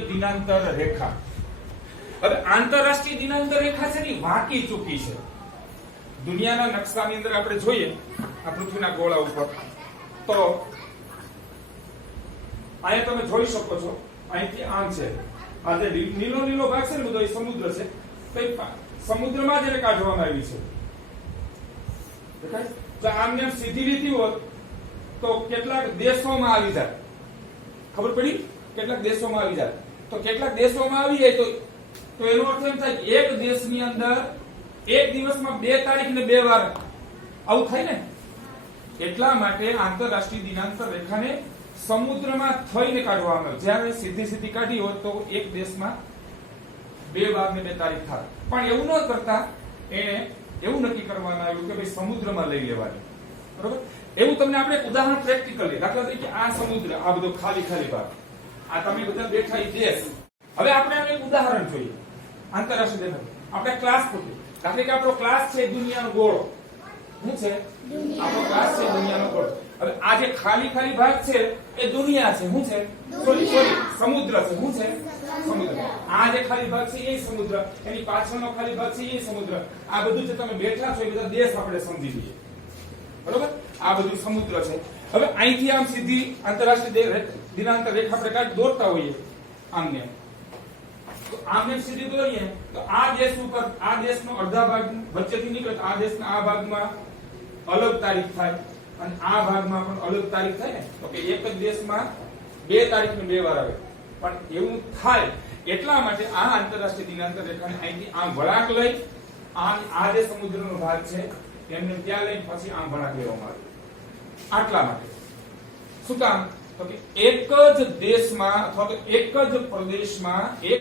દિનાંતર રેખા. હવે આંતરરાષ્ટ્રીય દિનાંતર રેખા છે ને વાંકી ચૂકી છે. દુનિયાના નકશાની અંદર આપણે જોઈએ આ પૃથ્વીના ગોળા ઉપર તો અહીંયા તમે જોઈ શકો છો અહીંથી આમ છે આ જે નીલો નીલો ભાગ છે ને બધો એ સમુદ્ર છે તો સમુદ્રમાં જ એને કાઢવામાં આવી છે. દેખાય? જો આમને સીધી લીટી હોત તો કેટલાક દેશોમાં આવી જાય. ખબર પડી? કેટલાક દેશોમાં આવી જાય તો કેટલાક દેશોમાં આવી જાય તો એનો અર્થ એમ થાય કે એક દેશની અંદર એક દિવસમાં 2 તારીખ ને 2 વાર આવું થાય ને. એટલા માટે આંતરરાષ્ટ્રીય દિનાંતર રેખાને સમુદ્રમાં થઈને કાઢવામાં આવે. જ્યારે સીધી સીધી કાઢી હોત તો એક દેશમાં 2 વાર ને 2 તારીખ થાય. પણ એવું ન કરતા એને એવું નક્કી કરવામાં આવ્યું કે ભાઈ સમુદ્રમાં લઈ લેવાની. બરોબર? એવું તમને આપણે ઉદાહરણ પ્રેક્ટિકલી દાખલા તરીકે આ સમુદ્ર આ બધો ખાલી ખાલી ભાગ આ તમે બધા બેઠા એ દેશ. હવે આપણે આનું એક ઉદાહરણ જોઈએ આંતરરાષ્ટ્રીય દિનાંતર. આપણે ક્લાસ પૂછ્યું દાખલા કે આપણો ક્લાસ છે દુનિયાનો ગોળો. શું છે? આપણો ક્લાસ છે દુનિયાનો ગોળો. હવે આ જે ખાલી ખાલી ભાગ છે એ દુનિયા છે. શું છે? સોરી સમુદ્ર છે. શું છે? સમુદ્ર. આ જે ખાલી ભાગ છે એ સમુદ્ર, એની પાછળનો ખાલી ભાગ છે એ સમુદ્ર. આ બધું જે તમે બેઠા છો એ બધા દેશ આપણે સમજી લઈએ. બરોબર? આ બધું સમુદ્ર છે. હવે અહીંથી આમ સીધી આંતરરાષ્ટ્રીય દિનાંતર રેખા આપણે દોરતા હોઈએ આમને તો આમને સીધી દોરીએ તો આ દેશ ઉપર આ દેશનો અડધા ભાગ વચ્ચેથી નીકળે તો આ દેશના આ ભાગમાં અલગ તારીખ થાય અને આ ભાગમાં પણ અલગ તારીખ થાય ને. તો કે એક જ દેશમાં 2 તારીખ ને 2 વાર આવે. પણ એવું થાય એટલા માટે આ આંતરરાષ્ટ્રીય દિનાંતર રેખાને અહીંથી આમ વળાંક લઈ આ જે સમુદ્રનો ભાગ છે એમને ત્યાં લઈને પછી આમ વળાંક લેવામાં આવે. આટલા માટે શું કામ? તો કે એક જ દેશમાં અથવા તો એક જ પ્રદેશમાં એક